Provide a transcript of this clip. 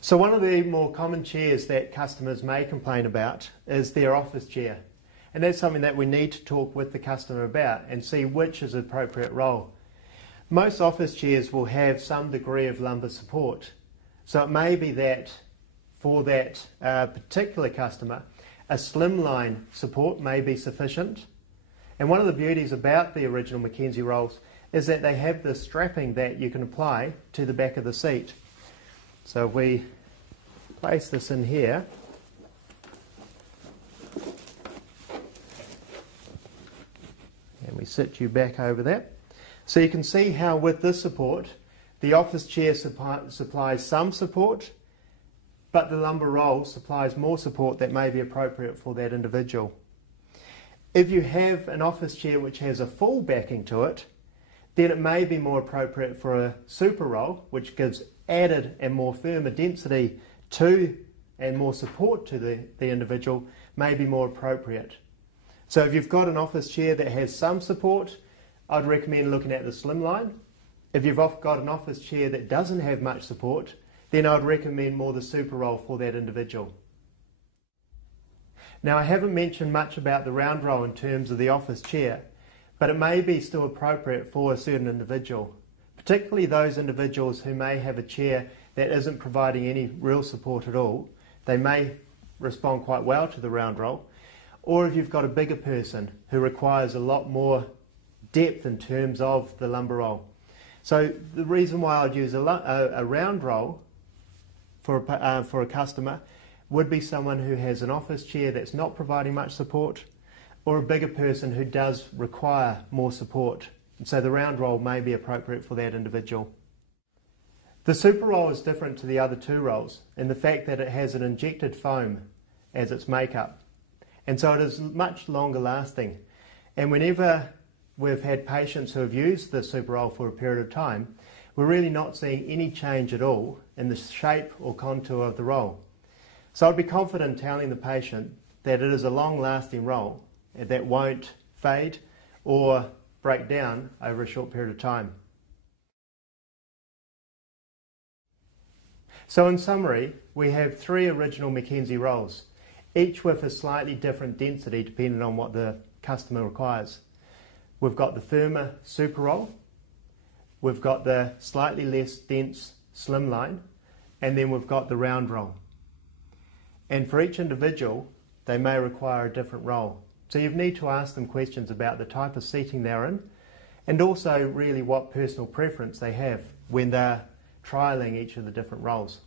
So one of the more common chairs that customers may complain about is their office chair. And that's something that we need to talk with the customer about and see which is the appropriate role. Most office chairs will have some degree of lumbar support. So it may be that for that particular customer, a Slimline support may be sufficient. And one of the beauties about the original McKenzie rolls is that they have this strapping that you can apply to the back of the seat. So if we place this in here, and we sit you back over that. So you can see how with this support, the office chair supplies some support, but the lumbar roll supplies more support that may be appropriate for that individual. If you have an office chair which has a full backing to it, then it may be more appropriate for a super roll, which gives added and more firmer density to and more support to the individual, may be more appropriate. So if you've got an office chair that has some support, I'd recommend looking at the Slimline. If you've got an office chair that doesn't have much support, then I'd recommend more the super roll for that individual. Now, I haven't mentioned much about the round roll in terms of the office chair, but it may be still appropriate for a certain individual, particularly those individuals who may have a chair that isn't providing any real support at all. They may respond quite well to the round roll. Or if you've got a bigger person who requires a lot more depth in terms of the lumbar roll. So the reason why I'd use a round roll for a customer would be someone who has an office chair that's not providing much support, or a bigger person who does require more support. And so the round roll may be appropriate for that individual. The super roll is different to the other two rolls in the fact that it has an injected foam as its makeup. And so it is much longer lasting. And whenever we've had patients who have used the super roll for a period of time, we're really not seeing any change at all in the shape or contour of the roll. So I'd be confident telling the patient that it is a long-lasting roll that won't fade or break down over a short period of time. So in summary, we have 3 original McKenzie rolls, each with a slightly different density depending on what the customer requires. We've got the firmer super roll, we've got the slightly less dense Slimline, and then we've got the round roll. And for each individual, they may require a different roll. So you need to ask them questions about the type of seating they're in, and also really what personal preference they have when they're trialling each of the different rolls.